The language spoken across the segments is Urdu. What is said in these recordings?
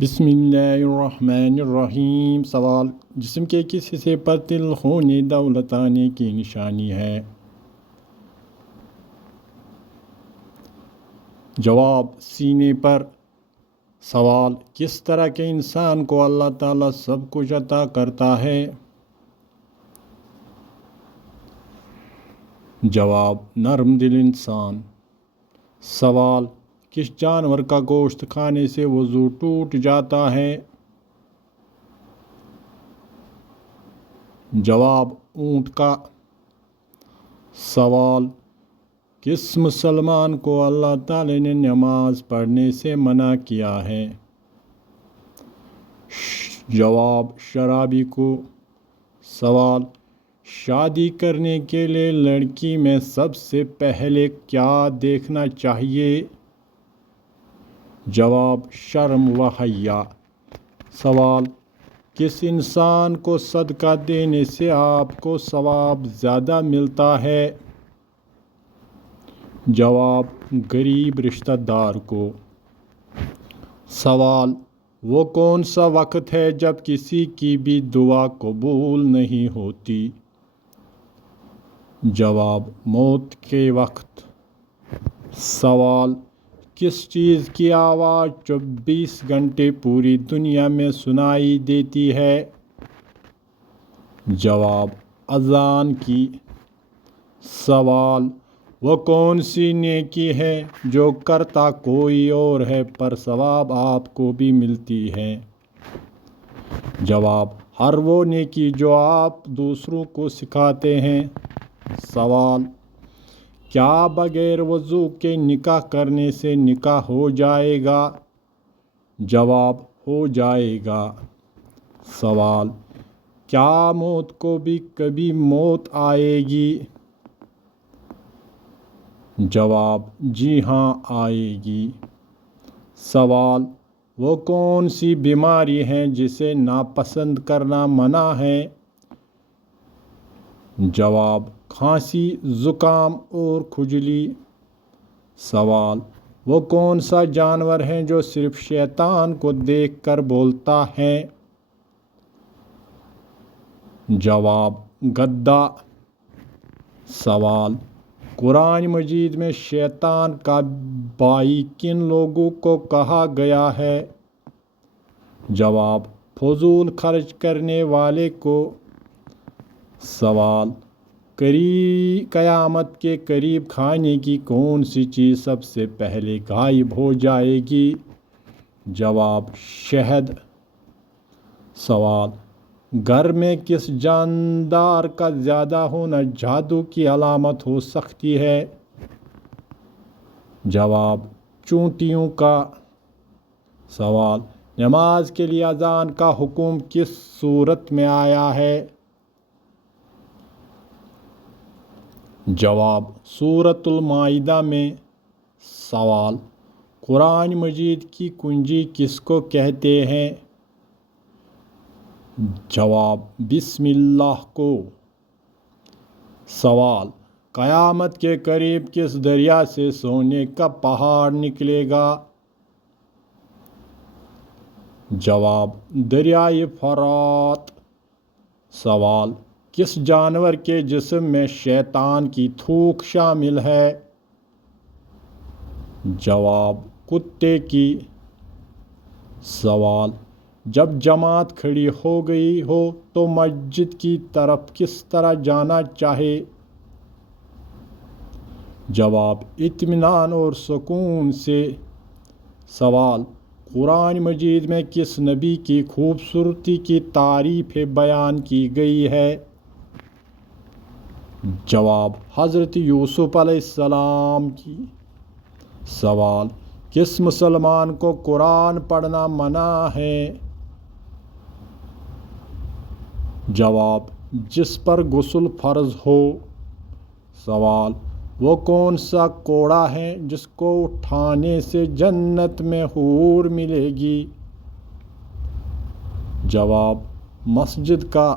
بسم اللہ الرحمن الرحیم۔ سوال: جسم کے کس حصے پر تل ہونے دولت آنے کی نشانی ہے؟ جواب: سینے پر۔ سوال: کس طرح کے انسان کو اللہ تعالیٰ سب کچھ عطا کرتا ہے؟ جواب: نرم دل انسان۔ سوال: کس جانور کا گوشت کھانے سے وضو ٹوٹ جاتا ہے؟ جواب: اونٹ کا۔ سوال: کس مسلمان کو اللہ تعالی نے نماز پڑھنے سے منع کیا ہے؟ جواب: شرابی کو۔ سوال: شادی کرنے کے لیے لڑکی میں سب سے پہلے کیا دیکھنا چاہیے؟ جواب: شرم و حیا۔ سوال: کس انسان کو صدقہ دینے سے آپ کو ثواب زیادہ ملتا ہے؟ جواب: غریب رشتہ دار کو۔ سوال: وہ کون سا وقت ہے جب کسی کی بھی دعا قبول نہیں ہوتی؟ جواب: موت کے وقت۔ سوال: کس چیز کی آواز 24 گھنٹے پوری دنیا میں سنائی دیتی ہے؟ جواب: اذان کی۔ سوال: وہ کون سی نیکی ہے جو کرتا کوئی اور ہے پر ثواب آپ کو بھی ملتی ہے؟ جواب: ہر وہ نیکی جو آپ دوسروں کو سکھاتے ہیں۔ سوال: کیا بغیر وضو کے نکاح کرنے سے نکاح ہو جائے گا؟ جواب: ہو جائے گا۔ سوال: کیا موت کو بھی کبھی موت آئے گی؟ جواب: جی ہاں آئے گی۔ سوال: وہ کون سی بیماری ہے جسے ناپسند کرنا منع ہے؟ جواب: کھانسی، زکام اور کھجلی۔ سوال: وہ کون سا جانور ہے جو صرف شیطان کو دیکھ کر بولتا ہے؟ جواب: گدھا۔ سوال: قرآن مجید میں شیطان کا بھائی کن لوگوں کو کہا گیا ہے؟ جواب: فضول خرچ کرنے والے کو۔ سوال: قیامت کے قریب کھانے کی کون سی چیز سب سے پہلے غائب ہو جائے گی؟ جواب: شہد۔ سوال: گھر میں کس جاندار کا زیادہ ہونا جادو کی علامت ہو سکتی ہے؟ جواب: چونٹیوں کا۔ سوال: نماز کے لیے اذان کا حکم کس سورت میں آیا ہے؟ جواب: سورۃ المائدہ میں۔ سوال: قرآن مجید کی کنجی کس کو کہتے ہیں؟ جواب: بسم اللہ کو۔ سوال: قیامت کے قریب کس دریا سے سونے کا پہاڑ نکلے گا؟ جواب: دریائے فرات۔ سوال: کس جانور کے جسم میں شیطان کی تھوک شامل ہے؟ جواب: کتے کی۔ سوال: جب جماعت کھڑی ہو گئی ہو تو مسجد کی طرف کس طرح جانا چاہے؟ جواب: اطمینان اور سکون سے۔ سوال: قرآن مجید میں کس نبی کی خوبصورتی کی تعریف بیان کی گئی ہے؟ جواب: حضرت یوسف علیہ السلام کی۔ سوال: کس مسلمان کو قرآن پڑھنا منع ہے؟ جواب: جس پر غسل فرض ہو۔ سوال: وہ کون سا کوڑا ہے جس کو اٹھانے سے جنت میں حور ملے گی؟ جواب: مسجد کا۔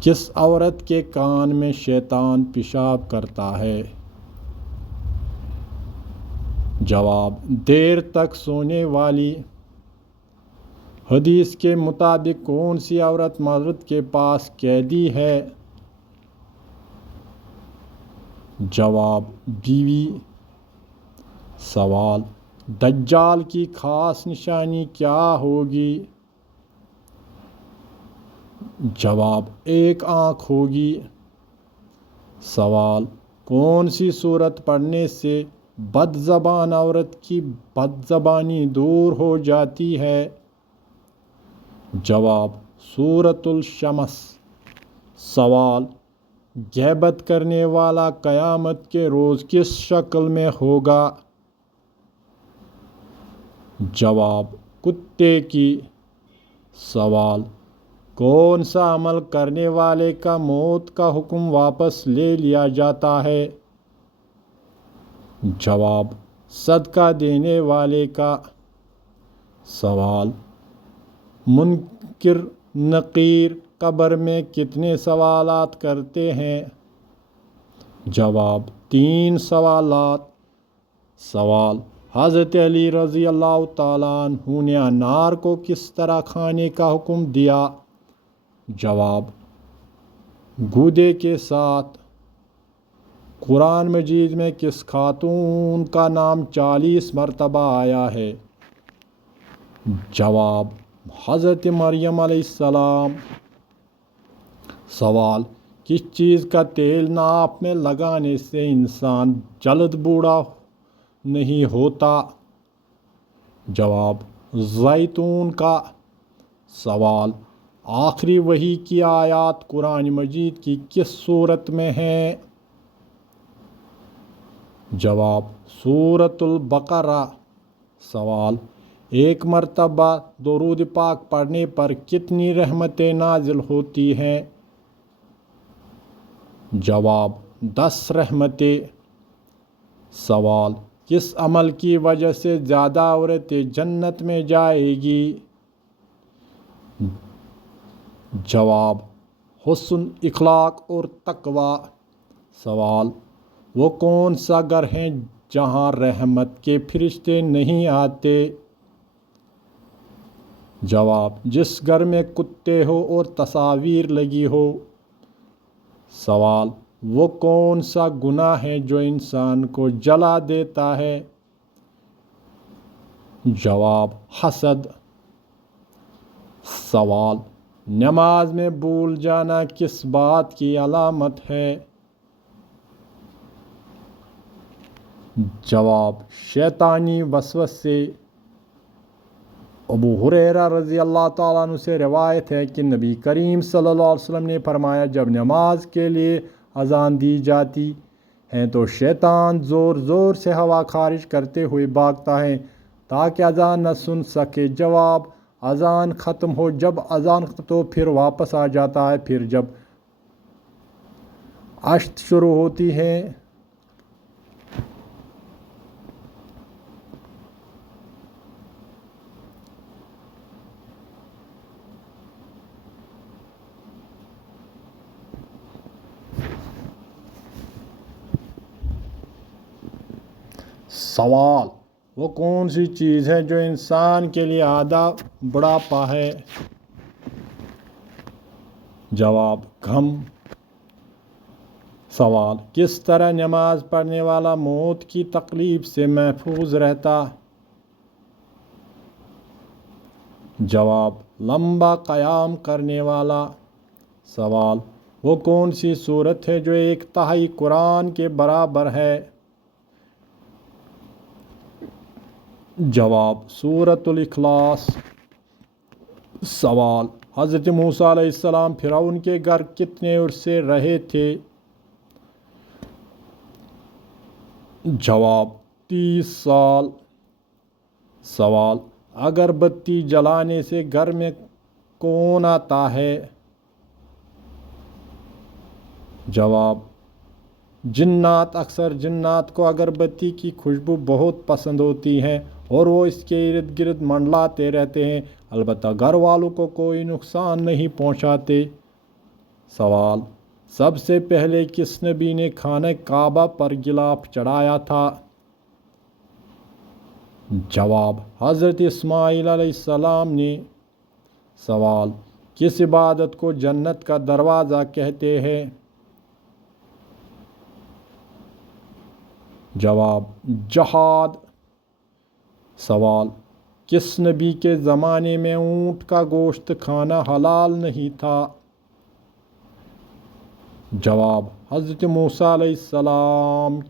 کس عورت کے کان میں شیطان پیشاب کرتا ہے؟ جواب دیر تک سونے والی۔ حدیث کے مطابق کون سی عورت مرد کے پاس قیدی ہے؟ جواب بیوی۔ سوال دجال کی خاص نشانی کیا ہوگی؟ جواب ایک آنکھ ہوگی۔ سوال کون سی سورت پڑھنے سے بد زبان عورت کی بد زبانی دور ہو جاتی ہے؟ جواب سورۃ الشمس۔ سوال غیبت کرنے والا قیامت کے روز کس شکل میں ہوگا؟ جواب کتے کی۔ سوال کون سا عمل کرنے والے کا موت کا حکم واپس لے لیا جاتا ہے؟ جواب صدقہ دینے والے کا۔ سوال منکر نقیر قبر میں کتنے سوالات کرتے ہیں؟ جواب 3 سوالات۔ سوال حضرت علی رضی اللہ تعالیٰ عنہ نے انار کو کس طرح کھانے کا حکم دیا؟ جواب گودے کے ساتھ۔ قرآن مجید میں کس خاتون کا نام 40 مرتبہ آیا ہے؟ جواب حضرت مریم علیہ السلام۔ سوال کس چیز کا تیل ناپ میں لگانے سے انسان جلد بوڑھا نہیں ہوتا؟ جواب زیتون کا۔ سوال آخری وحی کی آیات قرآن مجید کی کس سورت میں ہیں؟ جواب سورۃ البقرہ۔ سوال ایک مرتبہ درود پاک پڑھنے پر کتنی رحمتیں نازل ہوتی ہیں؟ جواب 10 رحمتیں۔ سوال کس عمل کی وجہ سے زیادہ عورتیں جنت میں جائے گی؟ جواب حسن اخلاق اور تقوی۔ سوال وہ کون سا گھر ہے جہاں رحمت کے فرشتے نہیں آتے؟ جواب جس گھر میں کتے ہو اور تصاویر لگی ہو۔ سوال وہ کون سا گناہ ہے جو انسان کو جلا دیتا ہے؟ جواب حسد۔ سوال نماز میں بھول جانا کس بات کی علامت ہے؟ جواب شیطانی وسوسے۔ ابو ہریرہ رضی اللہ تعالیٰ عنہ سے روایت ہے کہ نبی کریم صلی اللہ علیہ وسلم نے فرمایا جب نماز کے لیے اذان دی جاتی ہے تو شیطان زور زور سے ہوا خارج کرتے ہوئے بھاگتا ہے تاکہ اذان نہ سن سکے۔ جواب اذان ختم ہو جب اذان تو پھر واپس آ جاتا ہے، پھر جب اشت شروع ہوتی ہے سوال وہ کون سی چیز ہے جو انسان کے لیے آدھا بڑھاپا ہے؟ جواب غم۔ سوال کس طرح نماز پڑھنے والا موت کی تکلیف سے محفوظ رہتا؟ جواب لمبا قیام کرنے والا۔ سوال وہ کون سی سورت ہے جو 1/3 قرآن کے برابر ہے؟ جواب سورۃ الاخلاص۔ سوال حضرت موسیٰ علیہ السلام فرعون کے گھر کتنے عرصے رہے تھے؟ جواب 30 سال۔ سوال اگر بتی جلانے سے گھر میں کون آتا ہے؟ جواب جنات۔ اکثر جنات کو اگربتی کی خوشبو بہت پسند ہوتی ہے اور وہ اس کے ارد گرد منڈلاتے رہتے ہیں، البتہ گھر والوں کو کوئی نقصان نہیں پہنچاتے۔ سوال سب سے پہلے کس نبی نے خانہ کعبہ پر غلاف چڑھایا تھا؟ جواب حضرت اسماعیل علیہ السلام نے۔ سوال کس عبادت کو جنت کا دروازہ کہتے ہیں؟ جواب جہاد۔ سوال کس نبی کے زمانے میں اونٹ کا گوشت کھانا حلال نہیں تھا؟ جواب حضرت موسیٰ علیہ السلام